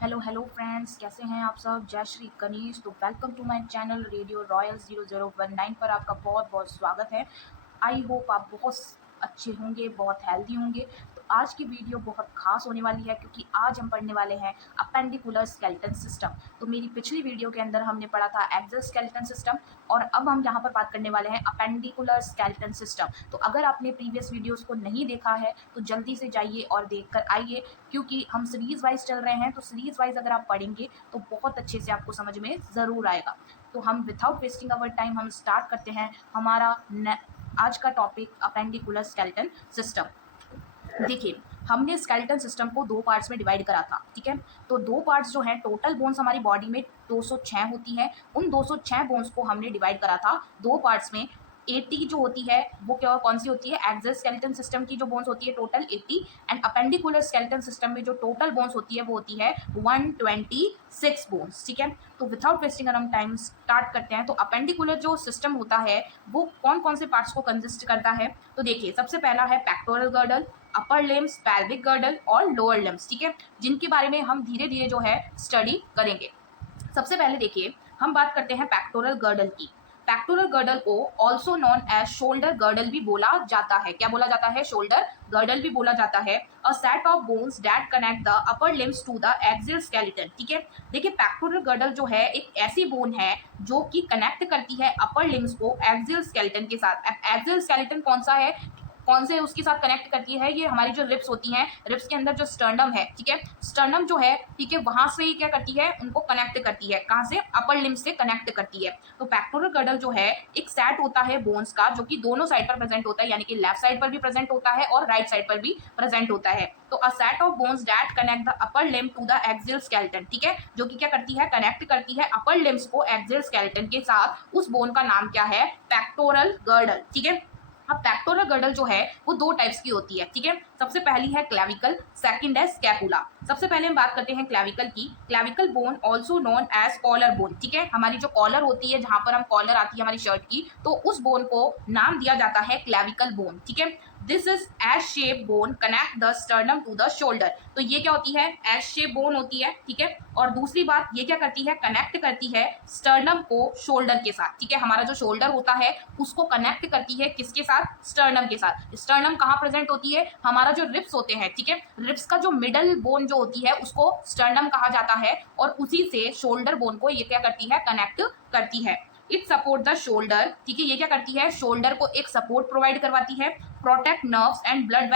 Hello hello friends, कैसे हैं आप सब। जय श्री गणेश। तो welcome to my channel radio royal 0019 पर आपका बहुत बहुत स्वागत है। आई होप आप बहुत अच्छे होंगे, बहुत हेल्दी होंगे। तो आज की वीडियो बहुत खास होने वाली है क्योंकि आज हम पढ़ने वाले हैं अपेंडिकुलर स्केलेटन सिस्टम। तो मेरी पिछली वीडियो के अंदर हमने पढ़ा था एक्सल स्केलेटन सिस्टम और अब हम यहाँ पर बात करने वाले हैं अपेंडिकुलर स्केलेटन सिस्टम। तो अगर आपने प्रीवियस वीडियोस को नहीं देखा है तो जल्दी से जाइए और देख कर आइए, क्योंकि हम सीरीज वाइज चल रहे हैं। तो सीरीज वाइज अगर आप पढ़ेंगे तो बहुत अच्छे से आपको समझ में ज़रूर आएगा। तो हम विदाउट वेस्टिंग अवर टाइम हम स्टार्ट करते हैं हमारा आज का टॉपिक अपेंडिकुलर स्केलेटन सिस्टम। देखिए, हमने स्केलेटन सिस्टम को दो पार्ट्स में डिवाइड करा था, ठीक है। तो दो पार्ट्स जो हैं, टोटल बोन्स हमारी बॉडी में 206 होती है। उन 206 बोन्स को हमने डिवाइड करा था दो पार्ट्स में। 80 जो होती है वो क्या कौन सी होती है, एक्सल स्केलेटन सिस्टम की जो बोन्स होती है total 80, and appendicular skeleton system में जो टोटल बोन्स होती है वो होती है 126 बोन्स, ठीक है। तो विदाउट वेस्टिंग हम टाइम स्टार्ट करते हैं। तो अपेंडिकुलर जो सिस्टम होता है वो कौन कौन से पार्ट्स को कंसिस्ट करता है। तो देखिए, सबसे पहला है pectoral girdle, upper limbs, pelvic girdle और लोअर लिम्स, ठीक है, जिनके बारे में हम धीरे धीरे जो है स्टडी करेंगे। सबसे पहले देखिए, हम बात करते हैं पेक्टोरल गर्डल की। पेक्टोरल गर्डल को also known as shoulder girdle भी बोला जाता है। क्या बोला जाता है? शोल्डर गर्डल भी बोला जाता है। A set of bones that connect the upper limbs to the axial skeleton, ठीक है। देखिए, पेक्टोरल गर्डल जो है एक ऐसी बोन है जो कि कनेक्ट करती है अपर लिम्स को एक्सियल स्केलेटन के साथ। एक्सियल स्केलेटन कौन सा है, कौन से उसके साथ कनेक्ट करती है? ये हमारी जो रिब्स होती हैं, रिब्स के अंदर जो स्टर्नम है, ठीक है, स्टर्नम जो है, ठीक है, वहां से ही क्या करती है, उनको कनेक्ट करती है। कहां से? अपर लिम्ब से कनेक्ट करती है। तो पेक्टोरल गर्डल जो है एक सेट होता है बोन्स का, जो कि दोनों साइड पर प्रेजेंट होता है, यानी कि लेफ्ट साइड पर भी प्रेजेंट होता है और राइट साइड पर भी प्रेजेंट होता है। तो a set of bones that connect the upper limb to the axial skeleton, ठीक है, जो कि क्या करती है, कनेक्ट करती है अपर लिम्स को एक्सियल स्केलेटन के साथ। उस बोन का नाम क्या है? पेक्टोरल गर्डल, ठीक है। अब पेक्टोरल गर्डल जो है वो दो टाइप्स की होती है, ठीक है। सबसे पहली है क्लैविकल, सेकंड है स्कैपुला। सबसे पहले हम बात करते हैं क्लैविकल की। Clavicle bone also known as collar bone, ठीक है। हमारी जो कॉलर होती है, जहां पर हम कॉलर आती है हमारी शर्ट की, तो उस बोन को नाम दिया जाता है क्लैविकल बोन, ठीक है। This is S shape bone connect the sternum to the shoulder. तो ये क्या होती है? एस शेप बोन होती है, ठीक है। और दूसरी बात, ये क्या करती है? कनेक्ट करती है स्टर्नम को शोल्डर के साथ, ठीक है। हमारा जो शोल्डर होता है उसको कनेक्ट करती है किसके साथ? स्टर्नम के साथ। स्टर्नम कहाँ प्रेजेंट होती है? हमारा जो रिब्स होते हैं, ठीक है, रिब्स का जो मिडल बोन जो होती है उसको स्टर्नम कहा जाता है, और उसी से शोल्डर बोन को ये क्या करती है? कनेक्ट करती है। इट सपोर्ट द शोल्डर, ठीक है, ये क्या करती है? शोल्डर को एक सपोर्ट प्रोवाइड करवाती है। Protect nerves and blood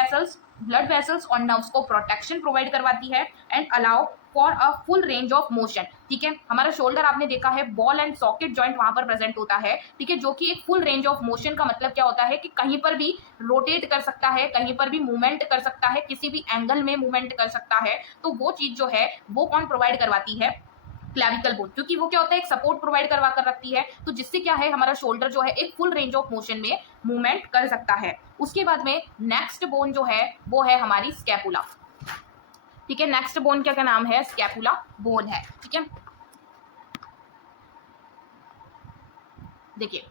vessels और नर्व्स को प्रोटेक्शन प्रोवाइड करवाती है। And allow for a full range of motion, ठीक है। हमारा शोल्डर आपने देखा है बॉल एंड सॉकेट जॉइंट वहां पर प्रेजेंट होता है, ठीक है, जो कि एक फुल रेंज ऑफ मोशन का मतलब क्या होता है कि कहीं पर भी रोटेट कर सकता है, कहीं पर भी मूवमेंट कर सकता है, किसी भी एंगल में मूवमेंट कर सकता है। तो वो चीज जो है वो कौन प्रोवाइड करवाती है? क्लैविकल बोन, क्योंकि वो क्या होता है, एक सपोर्ट प्रोवाइड करवा कर रखती है। तो जिससे क्या है, हमारा शोल्डर जो है एक फुल रेंज ऑफ मोशन में मूवमेंट कर सकता है। उसके बाद में नेक्स्ट बोन जो है वो है हमारी स्कैपुला, ठीक है। नेक्स्ट बोन क्या क्या नाम है? स्कैपुला बोन है, ठीक है। देखिए,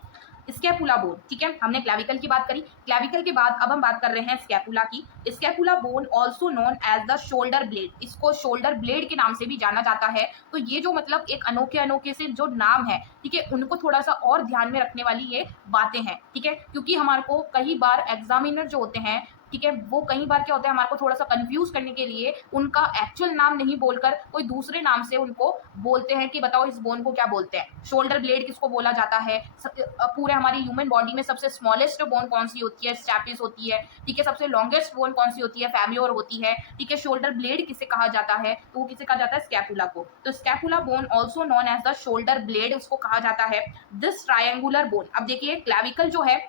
स्कैपुला बोन, ठीक है, हमने क्लैविकल की बात करी। क्लैविकल के बाद अब हम बात कर रहे हैं स्कैपुला की। Scapula bone also known as the shoulder blade, इसको शोल्डर ब्लेड के नाम से भी जाना जाता है। तो ये जो मतलब एक अनोखे अनोखे से जो नाम है, ठीक है, उनको थोड़ा सा और ध्यान में रखने वाली ये बातें हैं, ठीक है, क्योंकि हमारे को कई बार एग्जामिनर जो होते हैं, ठीक है, वो कई बार क्या होता है, हमारे को थोड़ा सा कंफ्यूज करने के लिए उनका एक्चुअल नाम नहीं बोलकर कोई दूसरे नाम से उनको बोलते हैं कि बताओ इस बोन को क्या बोलते हैं। शोल्डर ब्लेड किसको बोला जाता है? पूरे हमारी ह्यूमन बॉडी में सबसे स्मॉलेस्ट बोन कौन सी होती है? स्टैपिस होती है, ठीक है। सबसे लॉन्गेस्ट बोन कौन सी होती है? फेम्योर होती है, ठीक है। शोल्डर ब्लेड किसे कहा जाता है? तो वो किसे कहा जाता है? स्कैपुला को। तो scapula bone also known as the shoulder blade उसको कहा जाता है। दिस ट्रायंगुलर बोन, अब देखिए क्लैविकल जो है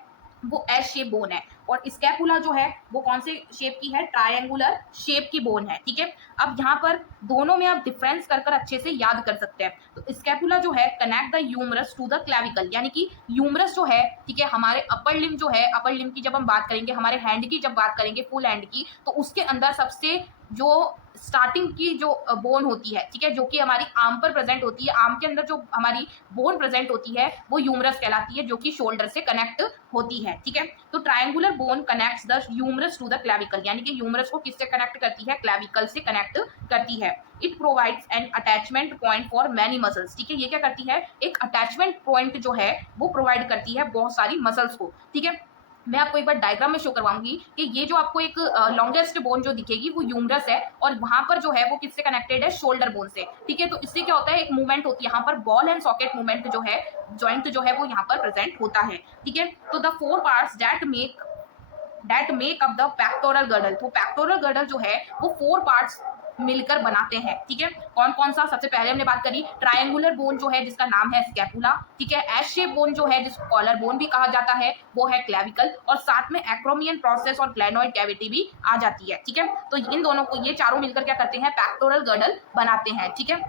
वो एस शेप बोन है, और स्कैपुला जो है वो कौन से शेप की है? ट्रायंगुलर शेप की बोन है, ठीक है। अब यहाँ पर दोनों में आप डिफरेंस कर अच्छे से याद कर सकते हैं। तो स्कैपुला जो है connect the humerus to the clavicle, यानी कि ह्यूमरस जो है, ठीक है, हमारे अपर लिम्ब जो है, अपर लिम्ब की जब हम बात करेंगे, हमारे हैंड की जब बात करेंगे, फुल हैंड की, तो उसके अंदर सबसे जो स्टार्टिंग की जो बोन होती है, ठीक है, जो कि हमारी आर्म पर प्रेजेंट होती है, आर्म के अंदर जो हमारी बोन प्रेजेंट होती है वो ह्यूमरस कहलाती है, जो कि शोल्डर से कनेक्ट होती है, ठीक है। तो triangular bone connects the humerus to the clavicle, यानी कि ह्यूमरस को किससे कनेक्ट करती है, क्लैविकल से कनेक्ट करती है। It provides N attachment point for many muscles, ठीक है, ये क्या करती है, एक अटैचमेंट पॉइंट जो है वो प्रोवाइड करती है बहुत सारी मसल्स को, ठीक है। मैं आपको एक बार डायग्राम में शो करवाऊंगी कि ये जो आपको एक लॉन्गेस्ट बोन जो दिखेगी वो ह्यूमरस है, और वहां पर जो है वो किससे कनेक्टेड है, शोल्डर बोन से, ठीक है। तो इससे क्या होता है, एक मूवमेंट होती है यहाँ पर, बॉल एंड सॉकेट मूवमेंट जो है, जॉइंट जो है वो यहाँ पर प्रेजेंट होता है, ठीक है। तो the 4 parts that make up the pectoral girdle, तो पेक्टोरल गर्डल जो है वो 4 पार्ट्स मिलकर बनाते हैं, ठीक है। कौन कौन सा, सबसे पहले हमने बात करी ट्रायंगुलर बोन जो है जिसका नाम है स्कैपुला, ठीक है। एस शेप बोन जो है जिसको कॉलर बोन भी कहा जाता है वो है क्लैविकल, और साथ में एक्रोमियन प्रोसेस और ग्लेनोइड कैविटी भी आ जाती है, ठीक है। तो इन दोनों को, ये चारों मिलकर क्या करते हैं, पेक्टोरल गर्डल बनाते हैं, ठीक है।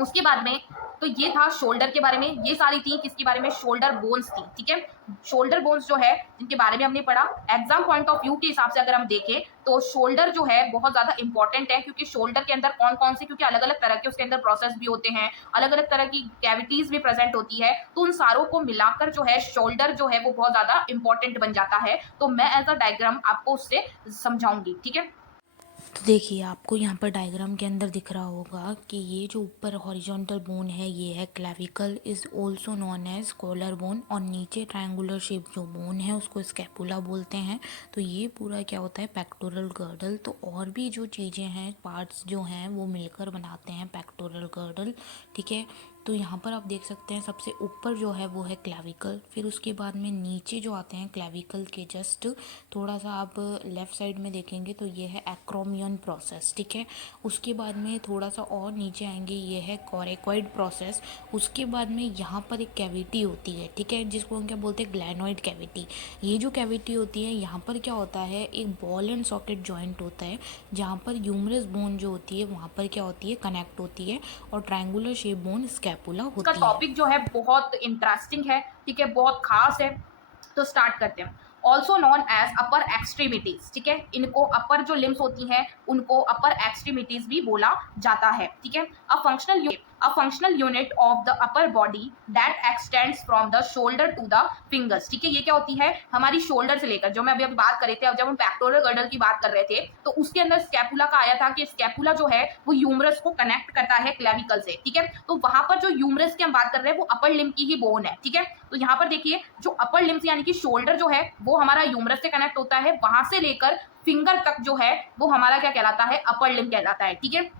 उसके बाद में, तो ये था शोल्डर के बारे में, ये सारी थी किसके बारे में, शोल्डर बोन्स थी, ठीक है। शोल्डर बोन्स जो है जिनके बारे में हमने पढ़ा, एग्जाम पॉइंट ऑफ व्यू के हिसाब से अगर हम देखें तो शोल्डर जो है बहुत ज्यादा इंपॉर्टेंट है, क्योंकि शोल्डर के अंदर कौन कौन से, क्योंकि अलग अलग तरह के उसके अंदर प्रोसेस भी होते हैं, अलग अलग तरह की कैविटीज भी प्रेजेंट होती है, तो उन सारों को मिलाकर जो है शोल्डर जो है वो बहुत ज्यादा इंपॉर्टेंट बन जाता है। तो मैं एज अ डायग्राम आपको उससे समझाऊंगी, ठीक है। तो देखिए आपको यहाँ पर डायग्राम के अंदर दिख रहा होगा कि ये जो ऊपर हॉरिजॉन्टल बोन है ये है clavicle, is also known as collar bone, और नीचे ट्रायंगुलर शेप जो बोन है उसको स्कैपुला बोलते हैं। तो ये पूरा क्या होता है, पेक्टोरल गर्डल। तो और भी जो चीज़ें हैं, पार्ट्स जो हैं वो मिलकर बनाते हैं पेक्टोरल गर्डल, ठीक है। तो यहाँ पर आप देख सकते हैं सबसे ऊपर जो है वो है क्लैविकल, फिर उसके बाद में नीचे जो आते हैं क्लैविकल के जस्ट थोड़ा सा आप लेफ़्ट साइड में देखेंगे तो ये है एक्रोमियन प्रोसेस, ठीक है। उसके बाद में थोड़ा सा और नीचे आएंगे, ये है कोरेकॉइड प्रोसेस। उसके बाद में यहाँ पर एक कैविटी होती है, ठीक है, जिसको हम क्या बोलते हैं, ग्लैनोइड कैविटी। ये जो कैविटी होती है यहाँ पर क्या होता है, एक बॉल एंड सॉकेट जॉइंट होता है, जहाँ पर ह्यूमरस बोन जो होती है वहाँ पर क्या होती है, कनेक्ट होती है, और ट्रायंगुलर शेप बोन स्कैपुला होती है। टॉपिक जो है बहुत इंटरेस्टिंग है, ठीक है, बहुत खास है। तो स्टार्ट करते हैं। Also known as upper extremities, ठीक है, इनको अपर जो लिम्स होती हैं उनको अपर एक्सट्रीमिटीज भी बोला जाता है, ठीक है। A functional unit of the upper body that extends from the shoulder to the fingers, ठीक है। ये क्या होती है, हमारी शोल्डर से लेकर, जो मैं अभी बात कर रहे थे, जब हम पेक्टोरल गर्डल की बात कर रहे थे तो उसके अंदर स्कैपुला का आया था कि स्कैपुला जो है वो ह्यूमरस को कनेक्ट करता है क्लैविकल से, ठीक है। तो वहां पर जो ह्यूमरस की हम बात कर रहे हैं वो अपर लिम्ब की ही बोन है, ठीक है। तो यहाँ पर देखिए जो अपर लिम्स यानी कि शोल्डर जो है वो हमारा ह्यूमरस से कनेक्ट होता है, वहां से लेकर फिंगर तक जो है वो हमारा क्या कहलाता है, अपर लिम्ब कहलाता है, ठीक है।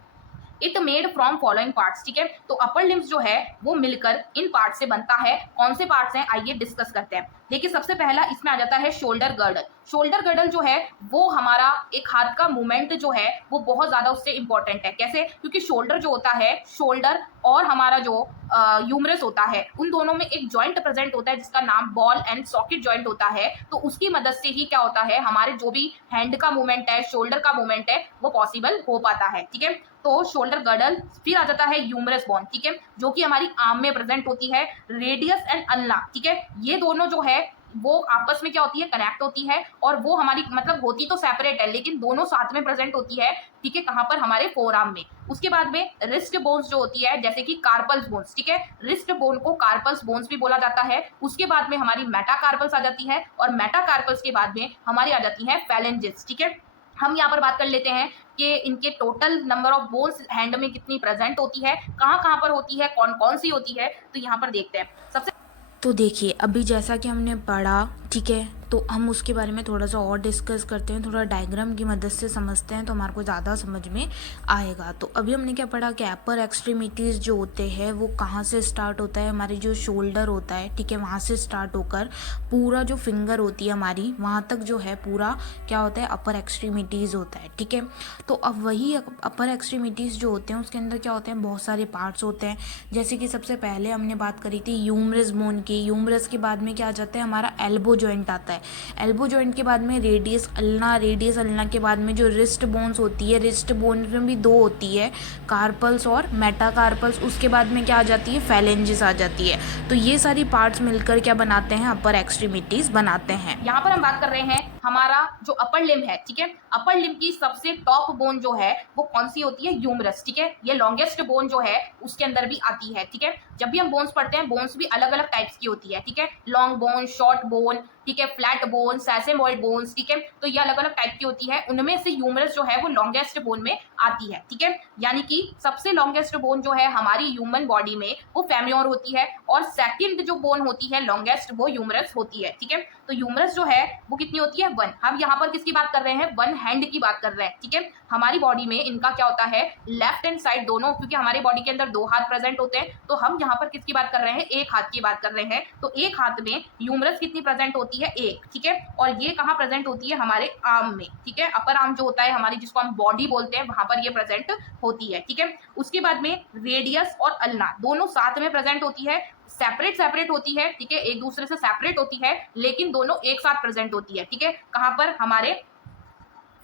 It made from following parts, ठीक है। तो अपर लिम्स जो है वो मिलकर इन पार्ट से बनता है। कौन से पार्ट्स हैं, आइए डिस्कस करते हैं। देखिए सबसे पहला इसमें आ जाता है शोल्डर गर्डल। शोल्डर गर्डल जो है वो हमारा एक हाथ का मूवमेंट जो है वो बहुत ज्यादा उससे इंपॉर्टेंट है। कैसे, क्योंकि शोल्डर जो होता है, शोल्डर और हमारा जो ह्यूमरस होता है उन दोनों में एक जॉइंट प्रेजेंट होता है जिसका नाम बॉल एंड सॉकेट जॉइंट होता है। तो उसकी मदद से ही क्या होता है, हमारे जो भी हैंड का मूवमेंट है, शोल्डर का मूवमेंट है, वो पॉसिबल हो पाता है, ठीक है। तो शोल्डर गर्डल, फिर आ जाता है ह्यूमरस बोन, ठीक है, जो कि हमारी आर्म में प्रेजेंट होती है। रेडियस एंड अल्ना, ठीक है, ये दोनों जो है वो आपस में क्या होती है, कनेक्ट होती है, और वो हमारी मतलब होती तो सेपरेट है लेकिन दोनों साथ में प्रेजेंट होती है, ठीक है। कहाँ पर, हमारे फोरआर्म में। उसके बाद में रिस्ट बोन्स जो होती है जैसे कि कार्पल्स बोन्स, ठीक है, रिस्ट बोन को कार्पल्स बोन्स भी बोला जाता है। उसके बाद में हमारी मेटाकार्पल्स आ जाती है, और मेटाकार्पल्स के बाद में हमारी आ जाती है फैलेंजेस, ठीक है। हम यहाँ पर बात कर लेते हैं कि इनके total number of bones hand में कितनी प्रेजेंट होती है, कहाँ कहाँ पर होती है, कौन कौन सी होती है, तो यहाँ पर देखते हैं। सबसे तो देखिए अभी जैसा कि हमने पढ़ा, ठीक है, तो हम उसके बारे में थोड़ा सा और डिस्कस करते हैं, थोड़ा डायग्राम की मदद से समझते हैं तो हमारे को ज़्यादा समझ में आएगा। तो अभी हमने क्या पढ़ा कि अपर एक्सट्रीमिटीज़ जो होते हैं वो कहाँ से स्टार्ट होता है, हमारी जो शोल्डर होता है, ठीक है, वहाँ से स्टार्ट होकर पूरा जो फिंगर होती है हमारी, वहाँ तक जो है पूरा क्या होता है, अपर एक्सट्रीमिटीज़ होता है, ठीक है। तो अब वही अपर एक्सट्रीमिटीज़ जो होते हैं उसके अंदर क्या होते हैं, बहुत सारे पार्ट्स होते हैं। जैसे कि सबसे पहले हमने बात करी थी ह्यूमरस बोन की। ह्यूमरस के बाद में क्या आ जाता है, हमारा एल्बो जॉइंट आता है। एल्बो जॉइंट के बाद में रेडियस अल्ना के बाद में जो रिस्ट बोन्स होती है, रिस्ट बोन में भी दो होती है, कार्पल्स और मेटाकार्पल्स। उसके बाद में क्या आ जाती है, फैलेंजेस आ जाती है। तो ये सारी पार्ट्स मिलकर क्या बनाते हैं, अपर एक्सट्रीमिटीज बनाते हैं। यहाँ पर हम बात कर रहे हैं हमारा जो अपर लिम्ब है, ठीक है, अपर लिम्ब की सबसे टॉप बोन जो है वो कौन सी होती है? ह्यूमरस, ठीक है। ये लॉन्गेस्ट बोन जो है उसके अंदर भी आती है, ठीक है। जब भी हम बोन्स पढ़ते हैं, बोन्स भी अलग अलग टाइप्स की होती है, ठीक है। लॉन्ग बोन, शॉर्ट बोन, ठीक है, फ्लैट बोन, सेसेमॉइड बोन्स, ठीक है। तो ये अलग अलग टाइप की होती है, उनमें से ह्यूमरस जो है वो लॉन्गेस्ट बोन में आती है, ठीक है। यानी कि सबसे लॉन्गेस्ट बोन जो है हमारी ह्यूमन बॉडी में वो फेम्योर होती है, और सेकंड जो बोन होती है लॉन्गेस्ट वो ह्यूमरस होती है, ठीक है। तो ह्यूमरस जो है वो कितनी होती है? 1। हम यहाँ पर किसकी बात कर रहे हैं? वन हैंड की बात कर रहे हैं, ठीक है। हमारी बॉडी में इनका क्या होता है? लेफ्ट एंड साइड दोनों, क्योंकि हमारी बॉडी के अंदर 2 हाथ प्रेजेंट होते हैं, तो हम यहाँ पर किसकी बात कर रहे हैं? एक हाथ की बात कर रहे हैं। तो एक हाथ में ह्यूमरस कितनी प्रेजेंट होती है? एक, ठीक है। और ये कहाँ प्रेजेंट होती है? हमारे आर्म में, ठीक है। अपर आर्म जो होता है हमारी, जिसको हम बॉडी बोलते हैं, वहां पर ये प्रेजेंट होती है, ठीक है। उसके बाद में रेडियस और अल्ना दोनों साथ में प्रेजेंट होती है, सेपरेट सेपरेट होती है, ठीक है, एक दूसरे से सेपरेट होती है, लेकिन दोनों एक साथ प्रेजेंट होती है, ठीक है। कहां पर? हमारे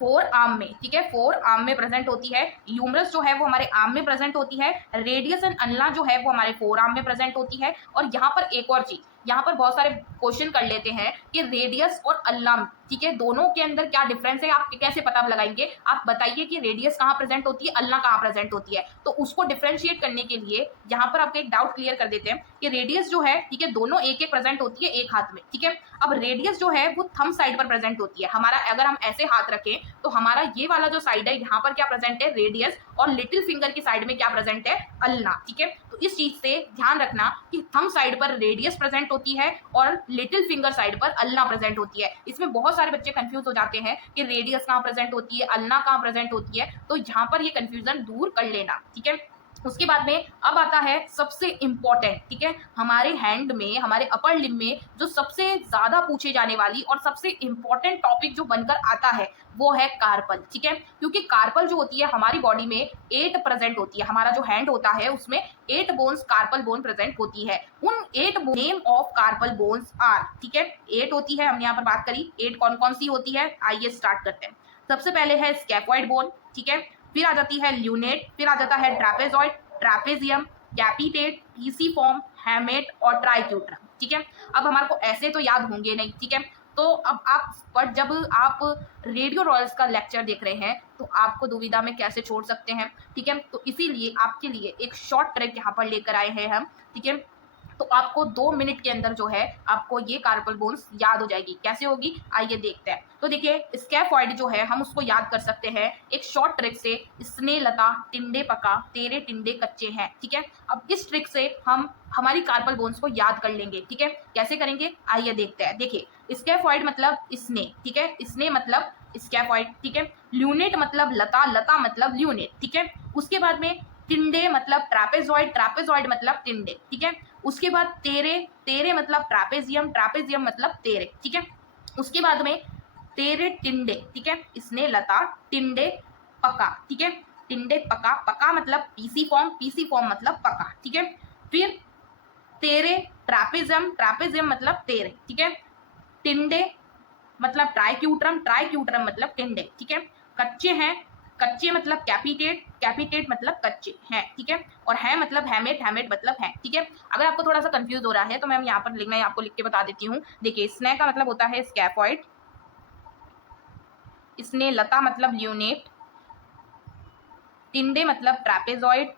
फोर आर्म में, ठीक है, फोर आर्म में प्रेजेंट होती है। ह्यूमरस जो है वो हमारे आर्म में प्रेजेंट होती है, रेडियस एंड अल्ना जो है वो हमारे फोर आर्म में प्रेजेंट होती है। और यहाँ पर एक और चीज, यहाँ पर बहुत सारे क्वेश्चन कर लेते हैं कि रेडियस और अल्ना, ठीक है, दोनों के अंदर क्या डिफरेंस है, आप कैसे पता लगाएंगे? आप बताइए कि रेडियस कहाँ प्रेजेंट होती है, अल्ना कहाँ प्रेजेंट होती है। तो उसको डिफ्रेंशिएट करने के लिए यहाँ पर आपको एक डाउट क्लियर कर देते हैं कि रेडियस जो है, ठीक है, दोनों एक एक प्रेजेंट होती है एक हाथ में, ठीक है। अब रेडियस जो है वो थंब साइड पर प्रेजेंट होती है हमारा। अगर हम ऐसे हाथ रखें तो हमारा ये वाला जो साइड है यहाँ पर क्या प्रेजेंट है? रेडियस, और लिटिल फिंगर की साइड में क्या प्रेजेंट है? अल्ना, ठीक है। तो इस चीज से ध्यान रखना कि थंब साइड पर रेडियस प्रेजेंट होती है और लिटिल फिंगर साइड पर अल्ना प्रेजेंट होती है। इसमें बहुत सारे बच्चे कंफ्यूज हो जाते हैं कि रेडियस कहाँ प्रेजेंट होती है, अल्ना कहाँ प्रेजेंट होती है। तो यहाँ पर ये कंफ्यूजन दूर कर लेना, ठीक है। उसके बाद में अब आता है सबसे इंपॉर्टेंट, ठीक है, हमारे हैंड में, हमारे अपर लिम्ब में जो सबसे ज्यादा पूछे जाने वाली और सबसे इंपॉर्टेंट टॉपिक जो बनकर आता है वो है कार्पल, ठीक है। क्योंकि कार्पल जो होती है हमारी बॉडी में 8 प्रेजेंट होती है, हमारा जो हैंड होता है उसमें 8 बोन्स, कार्पल बोन प्रेजेंट होती है। उन 8 name of carpal bones are, ठीक है, 8 होती है, हमने यहाँ पर बात करी 8 कौन कौन सी होती है। आइए स्टार्ट करते हैं। सबसे पहले है स्कैफॉइड बोन, ठीक है, फिर आ जाती है ल्यूनेट, फिर आ जाता है ट्रापेजॉइड, ट्रापेजियम, कैपिटेट, पीसीफॉर्म, हैमेट और ट्राइक्यूट्रम, ठीक है। अब हमारे को ऐसे तो याद होंगे नहीं, ठीक है। तो अब आप, पर जब आप रेडियो रॉयल्स का लेक्चर देख रहे हैं तो आपको दुविधा में कैसे छोड़ सकते हैं, ठीक है। तो इसीलिए आपके लिए एक शॉर्ट ट्रिक यहाँ पर लेकर आए हैं हम, ठीक है। तो आपको 2 मिनट के अंदर जो है आपको ये कार्पल बोन्स याद हो जाएगी। कैसे होगी? आइए देखते हैं। तो देखिए, स्कैफॉइड जो है हम उसको याद कर सकते हैं एक शॉर्ट ट्रिक से, स्ने लता टिंडे पका तेरे टिंडे कच्चे हैं, ठीक है। अब इस ट्रिक से हम हमारी कार्पल बोन्स को याद कर लेंगे, ठीक है। कैसे करेंगे? आइए देखते हैं। देखिए, स्कैफॉइड मतलब स्ने, ठीक है, स्ने मतलब स्कैफॉइड, ठीक है। ल्यूनेट मतलब लता, लता मतलब ल्यूनेट, ठीक है। उसके बाद में टिंडे मतलब ट्रापेजॉइड, ट्रापेजॉइड मतलब टिंडे, ठीक है। उसके बाद तेरे, तेरे मतलब ट्रापेजियम, ट्रापेजियम मतलब तेरे, ठीक है। उसके बाद में तेरे टिंडे, ठीक है, इसने लता टिंडे पका, ठीक है, टिंडे पका, पका मतलब पीसी फॉर्म, पीसी फॉर्म मतलब पका, ठीक है। फिर तेरे ट्रापेजियम, ट्रापेजियम मतलब तेरे, ठीक है। टिंडे मतलब ट्राइक्यूट्रम, ट्राइक्यूट्रम मतलब टिंडे, ठीक है। कच्चे हैं, कच्चे मतलब कैपिटेट, कैपिटेट मतलब कच्चे हैं, ठीक है। और है मतलब हैमेट, हैमेट मतलब है, ठीक है। अगर आपको थोड़ा सा कंफ्यूज हो रहा है तो मैं यहाँ पर लिखना है, आपको लिख के बता देती हूँ। देखिए, स्ने का मतलब होता है स्कैफॉइड, स्ने लता मतलब ल्यूनेट, टिंडे मतलब ट्रापेजॉइड,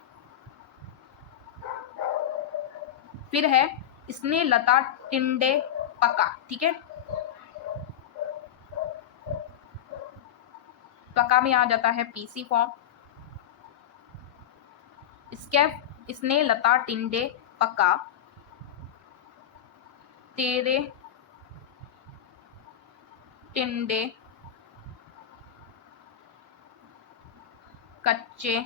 फिर है स्ने लता टिंडे पका, ठीक है। पका में आ जाता है पीसी फॉर्म, स्कैफ, स्ने लता टिंडे पका तेरे टिंडे कच्चे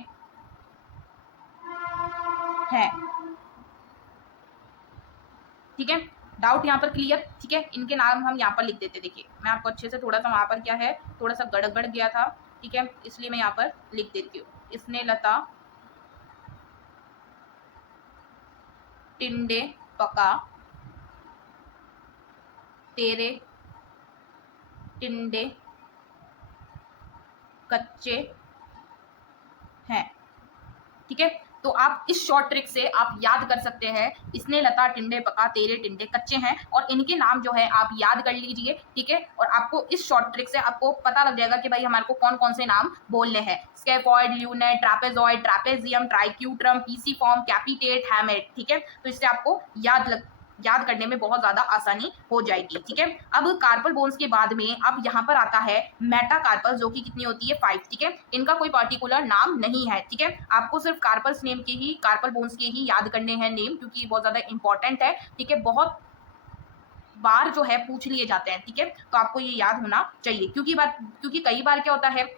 हैं, ठीक है। डाउट यहाँ पर क्लियर, ठीक है। इनके नाम हम यहाँ पर लिख देते। देखिए, मैं आपको अच्छे से, थोड़ा सा वहां पर क्या है, थोड़ा सा गड़बड़ गया था, ठीक है, इसलिए मैं यहाँ पर लिख देती हूँ। इसने लता टिंडे पका तेरे टिंडे कच्चे हैं, ठीक है। तो आप इस शॉर्ट ट्रिक से आप याद कर सकते हैं, इसने लता टिंडे पका तेरे टिंडे कच्चे हैं, और इनके नाम जो है आप याद कर लीजिए, ठीक है। और आपको इस शॉर्ट ट्रिक से आपको पता लग जाएगा कि भाई हमारे को कौन कौन से नाम बोलने हैं। Scaphoid, lunate, trapezoid, trapezium, triquetrum, pisiform, capitate, hamate, ठीक है। तो इससे आपको याद करने में बहुत ज्यादा आसानी हो जाएगी, ठीक है। अब कार्पल बोन्स के बाद में अब यहाँ पर आता है मेटाकार्पल, जो कि कितनी होती है 5, ठीक है। इनका कोई पर्टिकुलर नाम नहीं है, ठीक है। आपको सिर्फ कार्पल्स नेम के ही, कार्पल बोन्स के ही याद करने हैं नेम, क्योंकि बहुत ज्यादा इंपॉर्टेंट है, ठीक है। बहुत बार जो है पूछ लिए जाते हैं, ठीक है। तो आपको ये याद होना चाहिए, क्योंकि कई बार क्या होता है,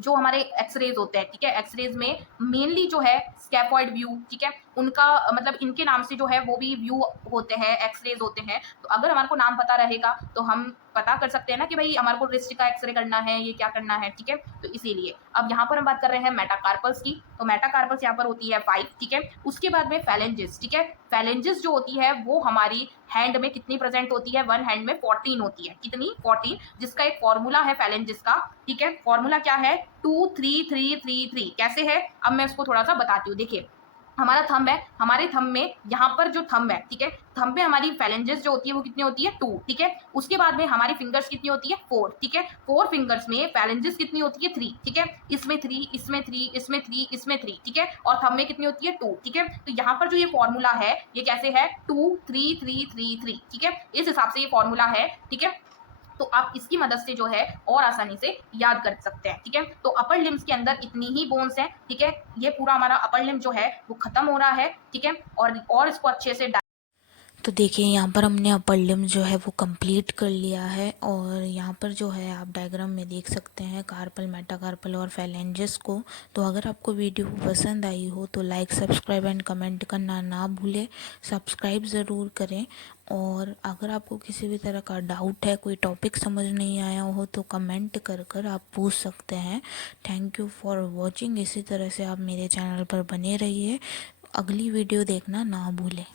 जो हमारे एक्सरेज होते हैं, ठीक है, एक्सरेज में मेनली जो है स्कैफॉइड व्यू, ठीक है, उनका मतलब इनके नाम से जो है वो भी व्यू होते हैं, एक्सरेज होते हैं। तो अगर हमारे को नाम पता रहेगा तो हम पता कर सकते हैं ना कि भाई हमारे को रिस्ट का एक्सरे करना है, ये क्या करना है, ठीक है। तो इसीलिए अब यहाँ पर हम बात कर रहे हैं मेटाकार्पल्स की। तो मेटाकार्पल्स यहाँ पर होती है 5, ठीक है। उसके बाद में फैलेंजेस, ठीक है। फैलेंजेस जो होती है वो हमारी हैंड में कितनी प्रेजेंट होती है, वन हैंड में 14 होती है, कितनी 14, जिसका एक फॉर्मूला है फैलेंजेस का, ठीक है। फॉर्मूला क्या है, 2 3 3 3 3। कैसे है, अब मैं उसको थोड़ा सा बताती हूँ। देखिए हमारा थंब है, हमारे थंब में यहाँ पर जो थंब है, ठीक है, थंब में हमारी फैलेंजेस जो होती है वो कितनी होती है 2, ठीक है। उसके बाद में हमारी फिंगर्स कितनी होती है 4, ठीक है। 4 फिंगर्स में फैलेंजेस कितनी होती है 3, ठीक है। इसमें 3, इसमें 3, इसमें 3, इसमें 3, ठीक है। और थंब में कितनी होती है 2, ठीक है। तो यहाँ पर जो ये फॉर्मूला है ये कैसे है, 2 3 3 3 3, ठीक है। इस हिसाब से ये फॉर्मूला है, ठीक है। तो आप इसकी मदद से जो है और आसानी से याद कर सकते हैं, ठीक है। तो अपर लिम्स के अंदर इतनी ही बोन्स हैं, ठीक है। ये पूरा हमारा अपर लिम्ब जो है वो खत्म हो रहा है, ठीक है। और इसको अच्छे से तो देखिए यहाँ पर हमने अपर लिम्ब जो है वो कंप्लीट कर लिया है, और यहाँ पर जो है आप डायग्राम में देख सकते हैं कार्पल, मेटाकार्पल और फैलेंजेस को। तो अगर आपको वीडियो पसंद आई हो तो लाइक, सब्सक्राइब एंड कमेंट करना ना भूलें। सब्सक्राइब ज़रूर करें, और अगर आपको किसी भी तरह का डाउट है, कोई टॉपिक समझ नहीं आया हो तो कमेंट कर आप पूछ सकते हैं। Thank you for watching. इसी तरह से आप मेरे चैनल पर बने रहिए, अगली वीडियो देखना ना भूलें।